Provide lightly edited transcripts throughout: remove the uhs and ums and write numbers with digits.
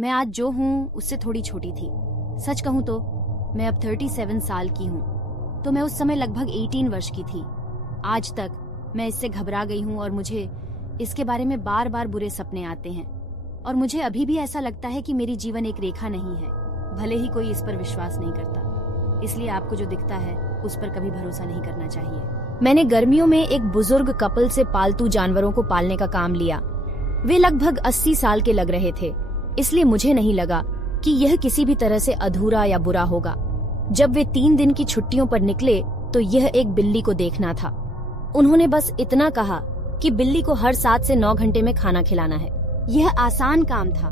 मैं आज जो हूँ उससे थोड़ी छोटी थी। सच कहूँ तो मैं अब 37 साल की हूँ, तो मैं उस समय लगभग 18 वर्ष की थी। आज तक मैं इससे घबरा गई हूँ और मुझे इसके बारे में बार बार बुरे सपने आते हैं और मुझे अभी भी ऐसा लगता है कि मेरी जीवन एक रेखा नहीं है, भले ही कोई इस पर विश्वास नहीं करता। इसलिए आपको जो दिखता है उस पर कभी भरोसा नहीं करना चाहिए। मैंने गर्मियों में एक बुजुर्ग कपल से पालतू जानवरों को पालने का काम लिया। वे लगभग 80 साल के लग रहे थे, इसलिए मुझे नहीं लगा कि यह किसी भी तरह से अधूरा या बुरा होगा। जब वे 3 दिन की छुट्टियों पर निकले तो यह एक बिल्ली को देखना था। उन्होंने बस इतना कहा कि बिल्ली को हर 7 से 9 घंटे में खाना खिलाना है। यह आसान काम था।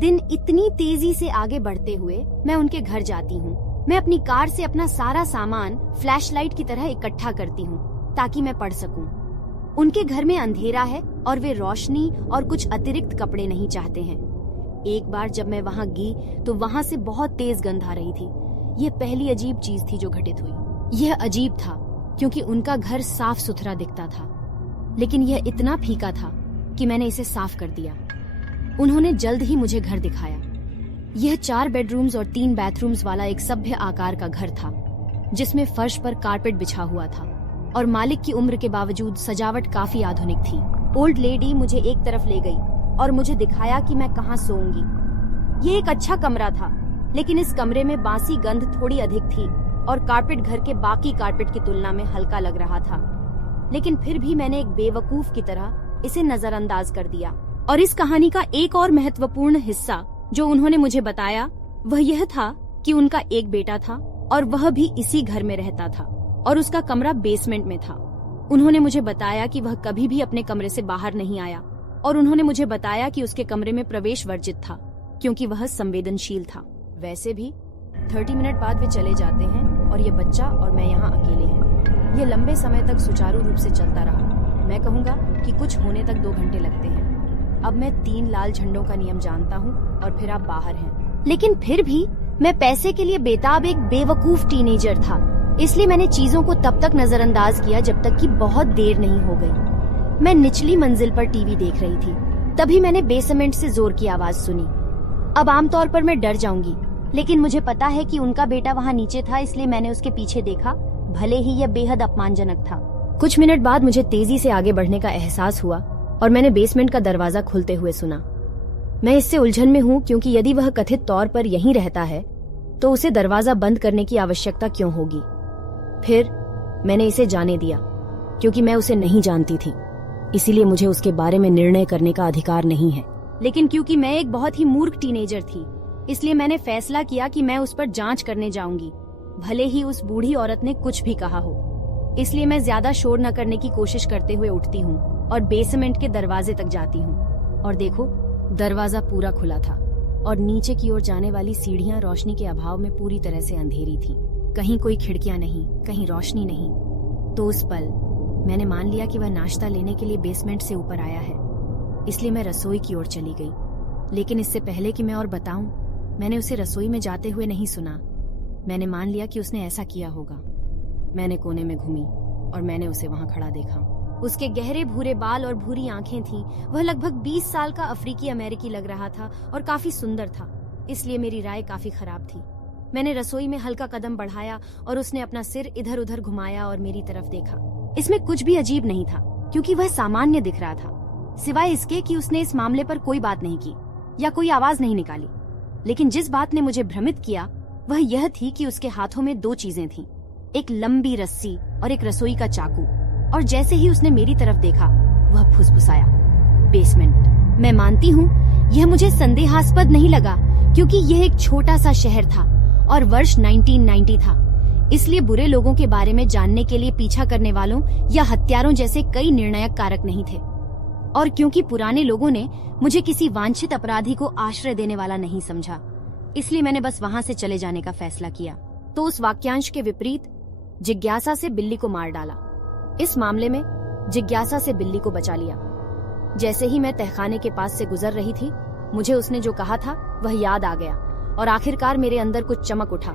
दिन इतनी तेजी से आगे बढ़ते हुए मैं उनके घर जाती हूँ। मैं अपनी कार से अपना सारा सामान फ्लैशलाइट की तरह इकट्ठा करती हूँ ताकि मैं पढ़ सकूं। उनके घर में अंधेरा है और वे रोशनी और कुछ अतिरिक्त कपड़े नहीं चाहते हैं। एक बार जब मैं वहाँ गई तो वहाँ से बहुत तेज गंध आ रही थी। यह पहली अजीब चीज थी जो घटित हुई। यह अजीब था क्योंकि उनका घर साफ सुथरा दिखता था, लेकिन यह इतना फीका था कि मैंने इसे साफ कर दिया। उन्होंने जल्द ही मुझे घर दिखाया। यह 4 बेडरूम्स और 3 बाथरूम्स वाला एक सभ्य आकार का घर था, जिसमें फर्श पर कारपेट बिछा हुआ था और मालिक की उम्र के बावजूद सजावट काफी आधुनिक थी। ओल्ड लेडी मुझे एक तरफ ले गई और मुझे दिखाया कि मैं कहाँ सोऊंगी। ये एक अच्छा कमरा था, लेकिन इस कमरे में बासी गंध थोड़ी अधिक थी और कारपेट घर के बाकी कारपेट की तुलना में हल्का लग रहा था। लेकिन फिर भी मैंने एक बेवकूफ की तरह इसे नजरअंदाज कर दिया। और इस कहानी का एक और महत्वपूर्ण हिस्सा जो उन्होंने मुझे बताया वह यह था कि उनका एक बेटा था और वह भी इसी घर में रहता था और उसका कमरा बेसमेंट में था। उन्होंने मुझे बताया कि वह कभी भी अपने कमरे से बाहर नहीं आया और उन्होंने मुझे बताया कि उसके कमरे में प्रवेश वर्जित था क्योंकि वह संवेदनशील था। वैसे भी 30 मिनट बाद वे चले जाते हैं और ये बच्चा और मैं यहाँ अकेले हैं। ये लंबे समय तक सुचारू रूप से चलता रहा। मैं कहूँगा कि कुछ होने तक 2 घंटे लगते हैं। अब मैं 3 लाल झंडों का नियम जानता हूँ और फिर आप बाहर हैं। लेकिन फिर भी मैं पैसे के लिए बेताब एक बेवकूफ टीनेजर था, इसलिए मैंने चीजों को तब तक नजरअंदाज किया जब तक कि बहुत देर नहीं हो गई। मैं निचली मंजिल पर टीवी देख रही थी, तभी मैंने बेसमेंट से जोर की आवाज सुनी। अब आमतौर पर मैं डर जाऊंगी, लेकिन मुझे पता है कि उनका बेटा वहाँ नीचे था, इसलिए मैंने उसके पीछे देखा, भले ही यह बेहद अपमानजनक था। कुछ मिनट बाद मुझे तेजी से आगे बढ़ने का एहसास हुआ और मैंने बेसमेंट का दरवाजा खुलते हुए सुना। मैं इससे उलझन में हूँ क्योंकि यदि वह कथित तौर पर यहीं रहता है तो उसे दरवाजा बंद करने की आवश्यकता क्यों होगी। फिर मैंने इसे जाने दिया क्योंकि मैं उसे नहीं जानती थी, इसीलिए मुझे उसके बारे में निर्णय करने का अधिकार नहीं है। लेकिन क्योंकि मैं एक बहुत ही मूर्ख टीनेजर थी, इसलिए मैंने फैसला किया कि मैं उस पर जांच करने जाऊंगी, भले ही उस बूढ़ी औरत ने कुछ भी कहा हो। इसलिए मैं ज्यादा शोर न करने की कोशिश करते हुए उठती हूँ और बेसमेंट के दरवाजे तक जाती हूँ और देखो, दरवाजा पूरा खुला था और नीचे की ओर जाने वाली सीढ़ियां रोशनी के अभाव में पूरी तरह से अंधेरी थी। कहीं कोई खिड़कियां नहीं, कहीं रोशनी नहीं। तो उस पल मैंने मान लिया कि वह नाश्ता लेने के लिए बेसमेंट से ऊपर आया है, इसलिए मैं रसोई की ओर चली गई। लेकिन इससे पहले कि मैं और बताऊं, मैंने उसे रसोई में जाते हुए नहीं सुना। मैंने मान लिया कि उसने ऐसा किया होगा। मैंने कोने में घूमी और मैंने उसे वहां खड़ा देखा। उसके गहरे भूरे बाल और भूरी आंखें थीं। वह लगभग 20 साल का अफ्रीकी अमेरिकी लग रहा था और काफी सुंदर था, इसलिए मेरी राय काफी खराब थी। मैंने रसोई में हल्का कदम बढ़ाया और उसने अपना सिर इधर उधर घुमाया और मेरी तरफ देखा। इसमें कुछ भी अजीब नहीं था क्योंकि वह सामान्य दिख रहा था, सिवाय इसके कि उसने इस मामले पर कोई बात नहीं की या कोई आवाज नहीं निकाली। लेकिन जिस बात ने मुझे भ्रमित किया वह यह थी कि उसके हाथों में 2 चीजें थीं, एक लंबी रस्सी और एक रसोई का चाकू। और जैसे ही उसने मेरी तरफ देखा वह फुसफुसाया, बेसमेंट। मैं मानती हूँ यह मुझे संदेहास्पद नहीं लगा क्योंकि यह एक छोटा सा शहर था और वर्ष 1990 था, इसलिए बुरे लोगों के बारे में जानने के लिए पीछा करने वालों या हत्यारों जैसे कई निर्णायक कारक नहीं थे। और क्योंकि पुराने लोगों ने मुझे किसी वांछित अपराधी को आश्रय देने वाला नहीं समझा, इसलिए मैंने बस वहां से चले जाने का फैसला किया। तो उस वाक्यांश के विपरीत जिज्ञासा से बिल्ली को मार डाला। इस मामले में जिज्ञासा से बिल्ली को बचा लिया। जैसे ही मैं तहखाने के पास से गुजर रही थी, मुझे उसने जो कहा था वह याद आ गया और आखिरकार मेरे अंदर कुछ चमक उठा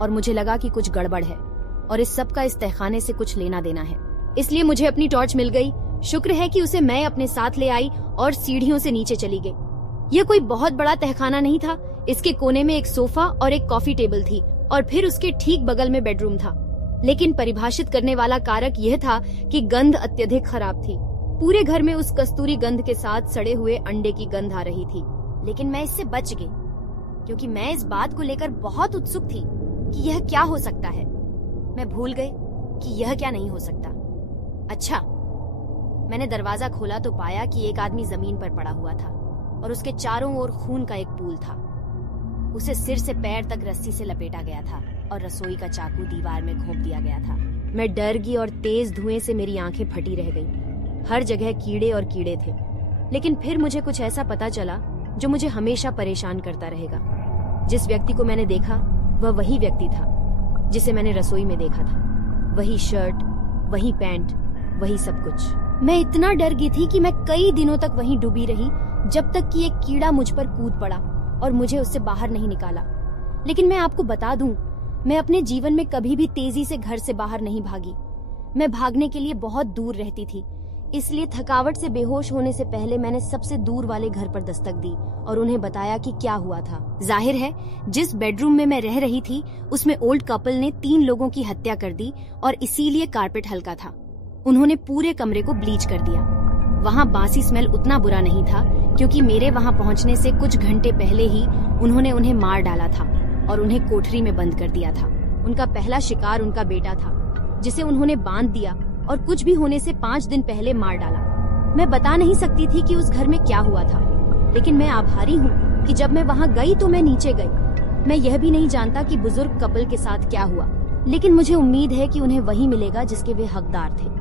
और मुझे लगा कि कुछ गड़बड़ है और इस सब का इस तहखाने से कुछ लेना देना है। इसलिए मुझे अपनी टॉर्च मिल गई। शुक्र है कि उसे मैं अपने साथ ले आई और सीढ़ियों से नीचे चली गई। यह कोई बहुत बड़ा तहखाना नहीं था। इसके कोने में एक सोफा और एक कॉफी टेबल थी और फिर उसके ठीक बगल में बेडरूम था। लेकिन परिभाषित करने वाला कारक यह था कि गंध अत्यधिक खराब थी। पूरे घर में उस कस्तूरी गंध के साथ सड़े हुए अंडे की गंध आ रही थी। लेकिन मैं इससे बच गई क्योंकि मैं इस बात को लेकर बहुत उत्सुक थी कि यह क्या हो सकता है। मैं भूल गई कि यह क्या नहीं हो सकता। अच्छा, मैंने दरवाजा खोला तो पाया कि एक आदमी जमीन पर पड़ा हुआ था और उसके चारों ओर खून का एक पूल था। उसे सिर से पैर तक रस्सी से लपेटा गया था और रसोई का चाकू दीवार में घोंप दिया गया था। मैं डर गई और तेज धुएं से मेरी आंखें फटी रह गईं। हर जगह कीड़े और कीड़े थे। लेकिन फिर मुझे कुछ ऐसा पता चला जो मुझे हमेशा परेशान करता रहेगा। जिस व्यक्ति को मैंने देखा वह वही व्यक्ति था जिसे मैंने रसोई में देखा था। वही शर्ट, वही पैंट, वही सब कुछ। मैं इतना डर गई थी कि मैं कई दिनों तक वहीं डूबी रही जब तक कि एक कीड़ा मुझ पर कूद पड़ा और मुझे उससे बाहर नहीं निकाला। लेकिन मैं आपको बता दूं, मैं अपने जीवन में कभी भी तेजी से घर से बाहर नहीं भागी। मैं भागने के लिए बहुत दूर रहती थी। इसलिए थकावट से बेहोश होने से पहले मैंने सबसे दूर वाले घर पर दस्तक दी और उन्हें बताया कि क्या हुआ था। जाहिर है, जिस बेडरूम में मैं रह रही थी उसमें ओल्ड कपल ने 3 लोगों की हत्या कर दी और इसीलिए कारपेट हल्का था। उन्होंने पूरे कमरे को ब्लीच कर दिया। वहाँ बासी स्मेल उतना बुरा नहीं था क्योंकि मेरे वहाँ पहुँचने से कुछ घंटे पहले ही उन्होंने उन्हें मार डाला था और उन्हें कोठरी में बंद कर दिया था। उनका पहला शिकार उनका बेटा था जिसे उन्होंने बांध दिया और कुछ भी होने से 5 दिन पहले मार डाला। मैं बता नहीं सकती थी कि उस घर में क्या हुआ था, लेकिन मैं आभारी हूँ कि जब मैं वहाँ गई तो मैं नीचे गई। मैं यह भी नहीं जानता कि बुजुर्ग कपल के साथ क्या हुआ, लेकिन मुझे उम्मीद है कि उन्हें वही मिलेगा जिसके वे हकदार थे।